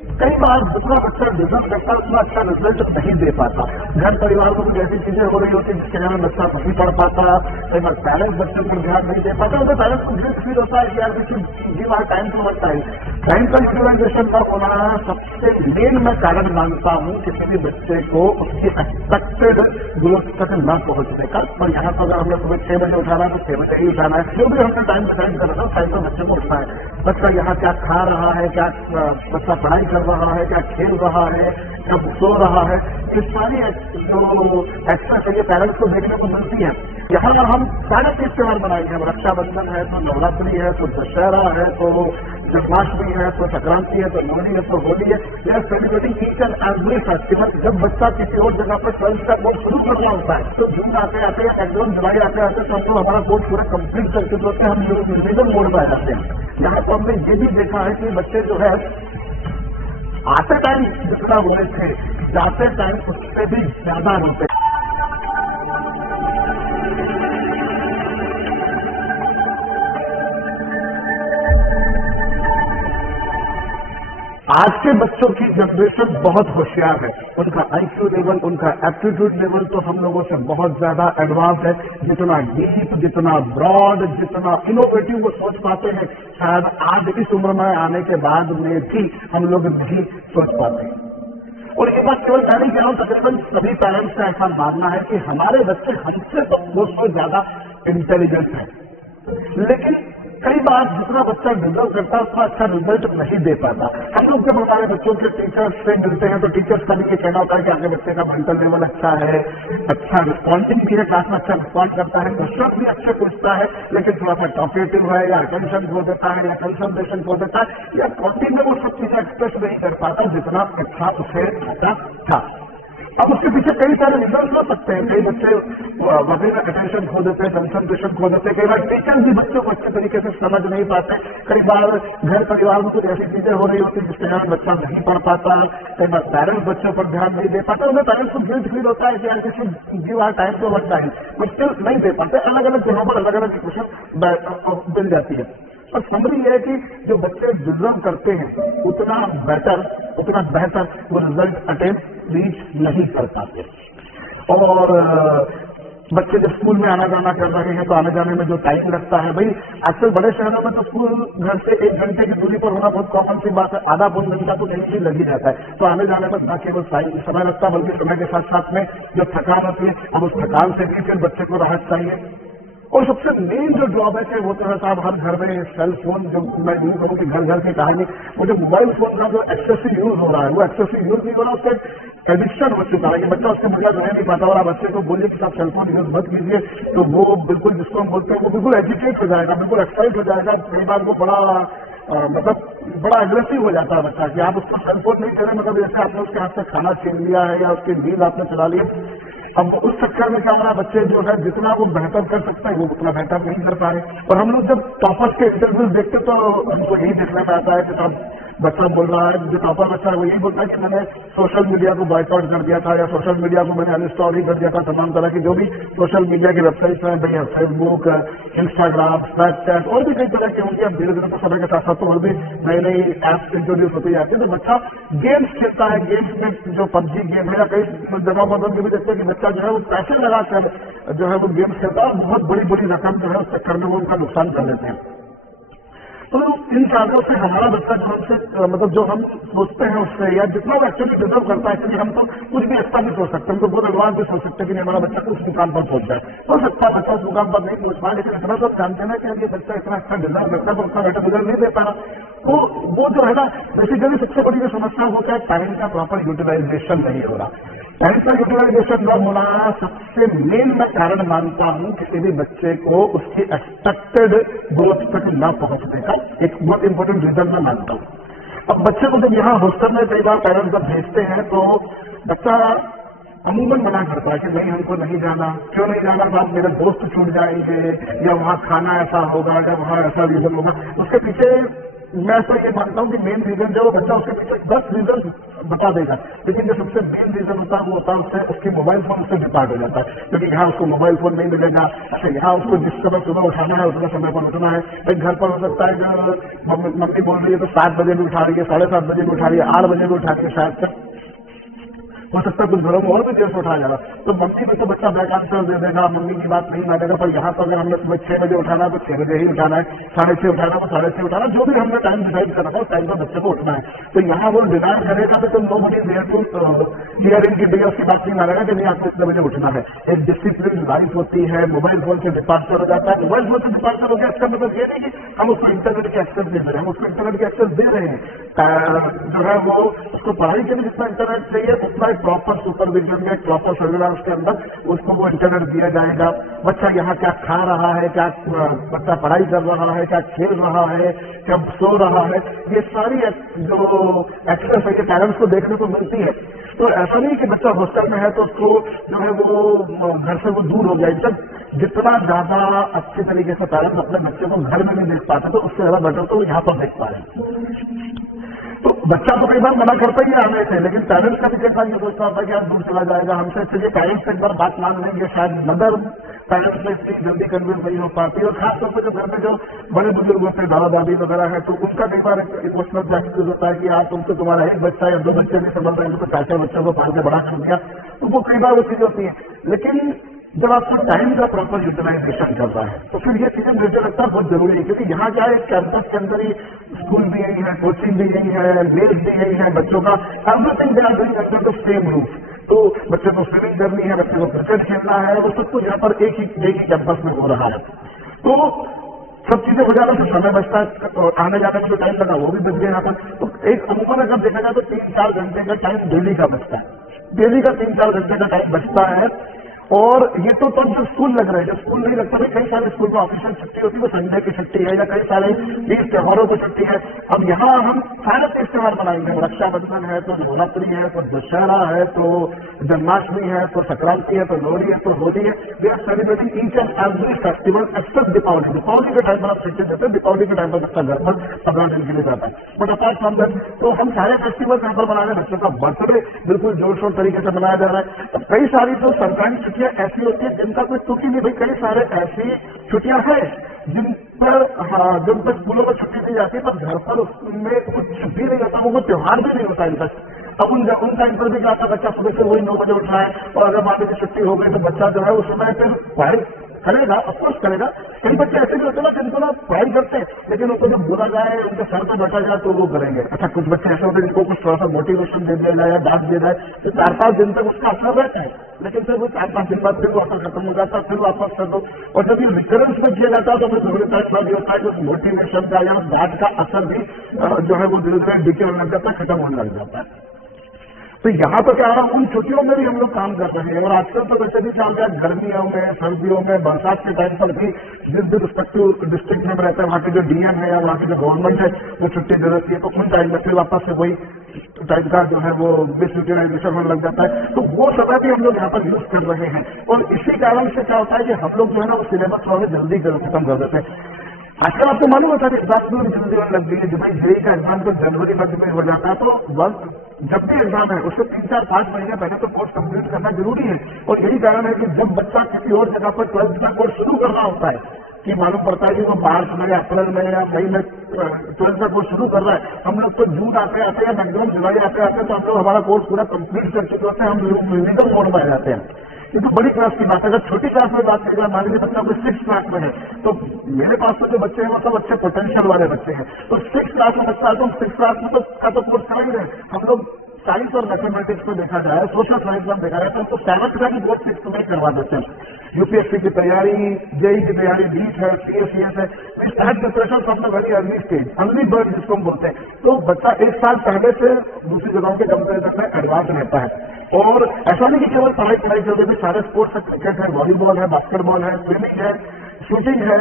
कई बार दूसरा बच्चा डिजर्व करता है उतना अच्छा रिजल्ट नहीं दे पाता। घर परिवार में कुछ ऐसी चीजें हो रही होती है जिसके कारण बच्चा नहीं पढ़ पाता। कई बार पेरेंट्स बच्चे पर ध्यान नहीं दे पाता। उनके पेरेंट्स को गिल्ट फील होता है कि यार देखिए ये हमारा टाइम टू वर्क टाइम का यूटिलाइजेशन न होना सबसे मेन मैं कारण मानता हूँ किसी भी बच्चे को उसकी एक्सपेक्टेड ग्रोथ तक न पहुंचने का। और यहाँ पर अगर हमने सुबह 6 बजे उठाना है तो 6 बजे ही उठाना है। जो भी हमने टाइम डिसाइड कर रहा है टाइम पर बच्चे को उठना है। बच्चा यहाँ क्या खा रहा है, क्या बच्चा पढ़ाई कर रहा है, क्या खेल रहा है, क्या सो रहा है, ये सारी जो एक्स्ट्रा चाहिए पेरेंट्स को देखने को मिलती है। यहाँ हम सारे चीज त्योहार मनाएंगे। रक्षाबंधन है तो नवरात्रि है तो दशहरा है तो जन्माष्टमी है तो संक्रांति है तो लोहड़ी है तो होली है। यह celebrating each and every festival. जब बच्चा किसी और जगह पर 12th का कोर्स शुरू करना होता है तो जून आते आते एकदम जुलाई आते आते तो हम हमारा कोर्स पूरा कंप्लीट कर चुके होते हैं। हम रिविजन मोड में आ जाते हैं। यहाँ पर हमने ये भी देखा है कि बच्चे जो है आते टाइम जितना हुए थे जाते टाइम उससे भी ज्यादा होते। आज के बच्चों की जनरेशन बहुत होशियार है। उनका आईक्यू लेवल, उनका एप्टीट्यूड लेवल तो हम लोगों से बहुत ज्यादा एडवांस है। जितना डीप, जितना ब्रॉड, जितना इनोवेटिव वो सोच पाते हैं शायद आज इस उम्र में आने के बाद में भी हम लोग नहीं सोच पाते। और ये बात केवल मैं नहीं कह रहा हूं, तकरीबन सभी पेरेंट्स का ऐसा मानना है कि हमारे बच्चे हमसे बहुत ज्यादा इंटेलिजेंट है। लेकिन कई बार जितना बच्चा डिजर्व करता है उतना अच्छा रिजल्ट नहीं दे पाता। हम लोग जब हमारे बच्चों के टीचर्स से मिलते हैं तो टीचर्स का भी ये कहना होता है कि आपके बच्चे का मेंटल लेवल अच्छा है, अच्छा रिस्पॉन्सिंग भी है, क्लास में अच्छा रिस्पॉन्ड करता है, क्वेश्चन भी अच्छे पूछता है, लेकिन थोड़ा सा टॉकेटिव है या अटेंशन खो देता है या कंसंट्रेशन खो देता है या कॉन्टिंग में वो सब चीजें एक्सप्रेस नहीं कर पाता जितना अच्छा उसे आता था। अब उसके पीछे कई सारे रीजन हो सकते हैं। कई बच्चे वगैरह अटेंशन खो देते हैं, कंसंट्रेशन खो देते हैं। कई बार टीचर भी बच्चों को अच्छे तरीके से समझ नहीं पाते। कई बार घर परिवार में कुछ ऐसी चीजें हो रही होती है जिसके कारण बच्चा नहीं पढ़ पाता। कई बार पेरेंट्स बच्चों पर ध्यान नहीं दे पाते। उन्हें पेरेंट्स को गिल्ट फील होता है कि यार किसी give our time to work time, but still नहीं दे पाते। अलग अलग जगहों पर अलग अलग सिचुएशन मिल जाती है। और समझ ये है कि जो बच्चे डिजर्व करते हैं उतना बेटर, उतना बेहतर वो रिजल्ट अटेन रीच नहीं कर पाते। और बच्चे जब स्कूल में आना जाना कर रहे हैं तो आने जाने में जो टाइम लगता है, भाई आजकल बड़े शहरों में तो स्कूल घर से 1 घंटे की दूरी पर होना बहुत कॉमन सी बात है। आधा पौन घंटा तो कहीं भी लग ही जाता है। तो आने जाने पर न केवल समय लगता है बल्कि समय के साथ साथ में जो थकान होती है अब उस थकान से भी फिर बच्चे को राहत चाहिए। और सबसे मेन जो ड्रॉबैक है वो तो है साहब हर घर में सेल फोन, जो मैं यूं कहूँ कि घर घर की कहानी, वो जो मोबाइल फोन का जो एक्सेसिव यूज हो रहा है वो एक्सेसिव यूज नहीं हो रहा, उसका एडिक्शन हो चुका है कि बच्चा उसके बगैर रह नहीं पाता। और आप बच्चे को बोलिए कि आप सेलफोन यूज मत कीजिए तो वो बिल्कुल, जिसको हम बोलते हैं, वो बिल्कुल एजिटेट हो जाएगा, बिल्कुल एक्साइट हो जाएगा। कई बार वो मतलब बड़ा एग्रेसिव हो जाता है बच्चा कि आप उसको सेलफोन नहीं दे रहे, मतलब जैसे आपने उसके हाथ से खाना छीन लिया है या उसकी नींद आपने चला लिया। अब उस चक्कर में क्या हमारा बच्चे जो है जितना वो बेहतर कर सकते हैं वो उतना बेहतर नहीं कर पा रहे। और हम लोग जब टॉपर्स के इंटरव्यूज देखते तो हमको यही देखने में आता है कि साहब बच्चा बोल रहा है, जो टॉपर बच्चा है वो यही बोलता है कि मैंने सोशल मीडिया को बॉयकॉट कर दिया था या सोशल मीडिया को मैंने अनइंस्टॉल ही कर दिया था। तमाम तरह की जो भी सोशल मीडिया की वेबसाइट्स हैं, भैया फेसबुक, इंस्टाग्राम, स्नैपचैट और भी कई तरह के होंगे। अब धीरे धीरे तो समय के साथ साथ तो और भी नई नई ऐप्स इंट्रोड्यूस होती जाती है। तो बच्चा गेम्स खेलता है, गेम्स में जो पबजी गेम है या कई जगहों पर भी देखते हैं कि बच्चा जो है वो पैसे लगाकर जो है वो गेम्स खेलता है, बहुत बड़ी बड़ी रकम जो है उस चक्कर में वो उनका नुकसान कर लेते हैं। तो इन कारणों से हमारा बच्चा जो हमसे मतलब जो हम सोचते हैं उससे या जितना वो एक्चुअली डिजर्व करता है, एक्चुअली हम तो कुछ भी अच्छा नहीं सोच सकते। हम तो बहुत एडवांस भी सोच सकते हैं कि हमारा बच्चा उस मुकाम पर पहुंच जाए। हो सकता है बच्चा उस मुकाम पर नहीं पहुंच पाए, लेकिन इतना तो जानते हैं कि ये बच्चा इतना अच्छा डिजर्व करता है तो उतना बेटर रिजल्ट नहीं दे पा रहा। तो वो जो है ना, बेसिकली सबसे बड़ी जो समस्या वो क्या है, पेरेंट का प्रॉपर यूटिलाइजेशन नहीं हो रहा। पेरेंट्स का यूटिलाइजेशन न होना सबसे मेन मैं कारण मानता हूं किसी भी बच्चे को उसकी एक्सपेक्टेड ग्रोथ तक न पहुंचने का एक बहुत इंपॉर्टेंट रीजन मैं मानता हूं। अब बच्चे को जब यहाँ हॉस्टल में कई बार पेरेंट्स जब भेजते हैं तो बच्चा अमूमन मना करता है कि नहीं हमको नहीं जाना। क्यों नहीं जाना? तो आप मेरे दोस्त छूट जाएंगे या वहाँ खाना ऐसा होगा या वहाँ ऐसा रीजन होगा। उसके पीछे मैं तो ये मानता हूँ कि मेन रीजन जो बच्चा उसके पीछे 10 रीजन बता देगा, लेकिन जो सबसे मेन कंपटीशन होता है वो होता है उससे उसकी मोबाइल फोन उससे डिपार्ट हो जाता है, क्योंकि यहाँ उसको मोबाइल फोन नहीं मिलेगा। अच्छा, यहाँ उसको जिस समय सुबह उठाना है उतना समय पर उठना है। एक घर पर हो सकता है कि मम्मी बोल रही है तो 7 बजे में उठा रही है, 7:30 बजे में उठा रही है, 8 बजे में उठा रही है, शायद तक हो सकता है कुछ घरों में और भी देर से उठाया जाएगा। तो मम्मी में तो बच्चा बैक आंसर दे देगा, मम्मी की बात नहीं मानेगा। पर यहाँ पर अगर हमने सुबह 6 बजे उठाना है तो 6 बजे ही उठाना है, 6:30 उठाना है तो 6:30 उठाना है, जो भी हमने टाइम डिसाइड करना है उस टाइम पर बच्चे को उठना है। तो यहाँ वो डिनार करेगा तो nobody there to clear इनकी डियर की बात नहीं मानेगा कि नहीं आपको इतने बजे उठना है। एक डिसिप्लिन लाइफ होती है। मोबाइल फोन से डिपार्चर हो जाता है। मोबाइल फोन से डिपार्चर हो गया इसका मतलब ये नहीं कि हम उसको इंटरनेट के एक्सेस दे रहे हैं, हम उसको इंटरनेट के एक्सेस दे रहे हैं। जो है वो उसको पढ़ाई के लिए जितना इंटरनेट चाहिए उतना एक प्रॉपर सुपरविजन में, प्रॉपर सर्विलांस के अंदर उसको वो इंटरनेट दिया जाएगा। बच्चा यहाँ क्या खा रहा है, क्या बच्चा पढ़ाई कर रहा है, क्या खेल रहा है, क्या सो रहा है, ये सारी जो एक्सेस है ये पेरेंट्स को देखने को मिलती है। तो ऐसा नहीं कि बच्चा हॉस्टल में है तो उसको जो है वो घर से वो दूर हो जाए। जब जितना ज्यादा अच्छे तरीके से पेरेंट्स अपने बच्चे को घर में नहीं देख पाते तो उससे ज्यादा बेटर तो यहाँ पर देख पा रहे हैं। तो बच्चा तो कई बार मना करता ही आने से, लेकिन पेरेंट्स का भी कैसा ये सोचता होता है कि आप दूर चला जाएगा हमसे। चलिए पेरेंट्स एक बार बात मान लेंगे, शायद मदर पेरेंट्स में इतनी जल्दी कन्विंस नहीं हो पाती। और खासतौर पर जो घर में जो बड़े बुजुर्ग होते हैं, दादा दादी वगैरह है, तो उनका कई बार इमोशनल ब्लैकमेल होता है कि यार तुम तो तुम्हारा एक बच्चा या 2 बच्चे नहीं समझ रहे, तो 4 बच्चों को पाल के बड़ा कर दिया। तो वो कई बार वो चीजें होती है। लेकिन जब आपको टाइम का प्रॉपर यूटिलाइजेशन कर रहा है तो फिर ये चीजें मुझे लगता है बहुत जरूरी है। क्योंकि यहाँ क्या है, कैंपस के अंदर ही स्कूल भी यही है, कोचिंग भी यही है, बेस भी यही है, बच्चों का everything they are doing under the same roof. तो बच्चे को स्विमिंग करनी है, बच्चे को क्रिकेट खेलना है, वो सब कुछ यहाँ पर एक ही कैंपस में हो रहा है। तो सब चीजें हो जाने से समय बचता है, तो आने जाने में जो टाइम लगा वो भी बच गया यहाँ पर। तो एक अमूमन अगर देखा जाए तो 3-4 घंटे का टाइम डेली का बचता है। डेली का 3-4 घंटे का टाइम बचता है। और ये तो तब जो स्कूल लग रहे हैं, जब स्कूल नहीं लगता है, कई सारे स्कूल में ऑफिशियल छुट्टी होती है, वो संडे की छुट्टी है या कई सारे तीज त्योहारों की छुट्टी है। अब यहाँ हम सारे तीज त्योहार मनाएंगे, रक्षाबंधन है तो नवरात्रि है तो दशहरा है तो जन्माष्टमी है तो संक्रांति है तो लोहड़ी है तो होली है। We are celebrating each and every festival except Deepawali. Deepawali के टाइम पर आप छुट्टी देते हैं, दीपावली के टाइम पर बच्चा घर पर 15 दिन के लिए जाता है। बट अपार्ट फ्रॉम दैट तो हम सारे फेस्टिवल यहाँ पर मना रहे हैं। बच्चों का बर्थडे बिल्कुल जोर शोर तरीके से मनाया जा रहा है। तो कई सारी जो सरकारी छुट्टियां ऐसी होती है जिनका कोई तुक ही नहीं। भाई कई सारे ऐसी छुट्टियां हैं जिन पर जिन पर स्कूलों में छुट्टी दी जाती है, पर घर पर उसमें कुछ छुट्टी नहीं होता, वो कोई त्योहार भी नहीं होता इनफैक्ट। अब उन टाइम पर भी क्या था, बच्चा सुबह से वही 9 बजे उठ रहा है और अगर मान लीजिए छुट्टी हो गई तो बच्चा जो है उस समय फिर पढ़ाई करेगा, ऑफकोर्स करेगा। कई बच्चे ऐसे भी होते हैं ना जिनको ना पढ़ाई करते हैं, लेकिन उनको जब बोला जाए, उनके सर पर बैठा जाए तो वो करेंगे। अच्छा, कुछ बच्चे ऐसे होते हैं जिनको कुछ थोड़ा सा मोटिवेशन दे दिया जाए या डांट दिया जाए तो 4-5 दिन तक उसका असर रहता है, लेकिन फिर वो 4-5 दिन बाद फिर वो असर खत्म हो जाता है, फिर वापस कर दो। और जब ये रिकरेंस में किया जाता है तो फिर थोड़ी टाइम बाद ये होता है कि उस मोटिवेशन का या डांट का असर भी जो है वो धीरे धीरे डीके होने लग जाता है, खत्म होने लग जाता है। तो यहाँ पर क्या है, उन छुट्टियों में भी हम लोग काम कर रहे हैं। और आजकल तो वैसे भी क्या हो गया, गर्मियों में, सर्दियों में, बरसात के टाइम पर भी जिस भी रिस्पेक्टिव डिस्ट्रिक्ट में रहते हैं वहाँ के जो डीएम है या वहाँ की जो गवर्नमेंट है वो छुट्टी दे देती है, तो उन टाइम में फिर वापस से वही टाइप का जो है वो मिसयूटिलाइजेशन होने लग जाता है। तो वो समय भी हम लोग यहाँ पर यूज कर रहे हैं। और इसी कारण से क्या होता है कि हम लोग जो है ना वो सिलेबस थोड़ा जल्दी खत्म कर देते हैं। आजकल आपको मालूम होता है एग्जाम में जल्दी होने लग गई है। जुलाई जेई का एग्जाम तो जनवरी मध्य में हो जाता है। तो जब भी एग्जाम है उससे 3-4-5 महीने पहले तो कोर्स कंप्लीट करना जरूरी है। और यही कारण है कि जब बच्चा किसी और जगह पर 12th का कोर्स शुरू करना होता है कि मालूम पड़ता है कि वो मार्च में या अप्रैल में या मई में 12th का कोर्स शुरू कर रहा है, हम लोग तो जून आते आते या मैक्सिमम जुलाई आते आते तो हम लोग हमारा कोर्स पूरा कंप्लीट कर चुके होते हैं, हम लोग म्यूजिकल मोड में आ जाते हैं। ये तो बड़ी क्लास की बात है। अगर छोटी क्लास में बात करेगा, मान लीजिए बच्चा कोई 6th क्लास में है, तो मेरे पास तो जो बच्चे हैं वो सब अच्छे पोटेंशियल वाले बच्चे हैं। तो 6th क्लास में बच्चा है तो 6th क्लास में तो कोर्स करेंगे हम लोग। साइंस और मैथमेटिक्स में देखा जाए, सोशल साइंस में देखा जाए तो हमको 7th का भी कोर्स 6th में करवा देते हैं। यूपीएससी की तैयारी, जेई की तैयारी, नीट है, सीएस है, start preparation from the very early stage, early bird जिसको हम बोलते हैं। तो बच्चा 1 साल पहले से दूसरी जगहों के कंपेरिजन में एडवांस रहता है। और ऐसा नहीं कि केवल पढ़ाई कर देते, सारे स्पोर्ट्स है, क्रिकेट है, वॉलीबॉल है, बास्केटबॉल है, स्विमिंग है, शूटिंग है,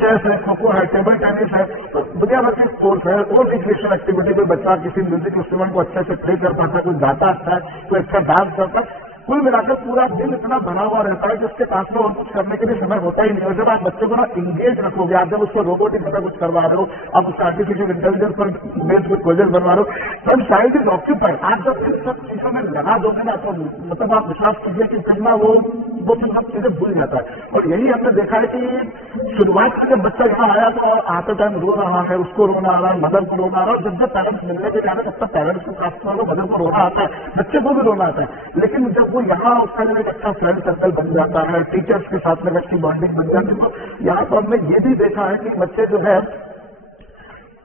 चेस है, खो-खो है, टेबल टेनिस है, तो दुनिया भर के स्पोर्ट्स है। और रिक्रिएशन एक्टिविटी में बच्चा किसी म्यूजिक इंस्ट्रूमेंट को अच्छे से प्ले कर पाता है, कोई गाता आता है, कोई अच्छा डांस करता है, कुल मिलाकर पूरा दिन इतना भरा हुआ रहता है कि उसके पास में और कुछ करने के लिए समय होता ही नहीं। और जब आप बच्चों को ना इंगेज रखोगे, आप जब उसको रोबोटिक जैसा कुछ करवा रहे हो, आप उसका आर्टिफिशियल इंटेलिजेंस पर बेस्ड कुछ प्रोजेक्ट बनवा रहे हो, तब शायद इज ऑक्यूपाइड। आप जब इन सब चीजों में लगा दोगे ना, तो मतलब आप विश्वास कीजिए कि फिर ना वो फिर सब चीजें भूल जाता है। और यही हमने देखा है कि शुरुआत में जब बच्चा यहाँ आया तो आते टाइम रो रहा है, उसको रोना आ रहा है, मदर को रोना आ रहा है, जब जब पेरेंट्स मिलने के जाने तब तक पेरेंट्स को खासतौर पर मदर को रोना आता है, बच्चे को भी रोना आता है। लेकिन जब वो यहाँ उसका जो एक अच्छा फ्रेंड सर्कल बन जाता है, टीचर्स के साथ में अच्छी बॉन्डिंग बन जाती है, तो यहाँ पर हमने ये भी देखा है कि बच्चे जो है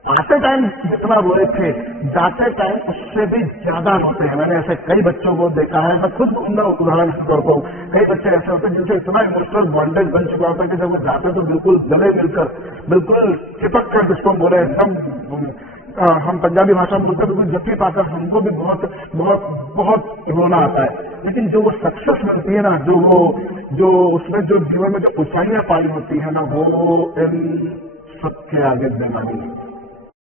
आते टाइम जितना रोए थे, जाते टाइम उससे भी ज्यादा रोते हैं। मैंने ऐसे कई बच्चों को देखा है, मैं खुद उदाहरण के तौर पर, कई बच्चे ऐसे होते हैं जिनसे इतना इमोशनल बॉन्डेज बन चुका होता है कि जब वो जाते तो बिल्कुल गले मिलकर, बिल्कुल चिपक कर, जिसको बोले एकदम हम पंजाबी भाषा में बोलते बिल्कुल जप्पी पाकर हमको भी बहुत बहुत बहुत रोना आता है। लेकिन जो वो सक्सेस मिलती है ना, जो उसमें जो जीवन में जो ऊंचाइयां पाई होती है ना, वो इन सबके आगे बेमानी है।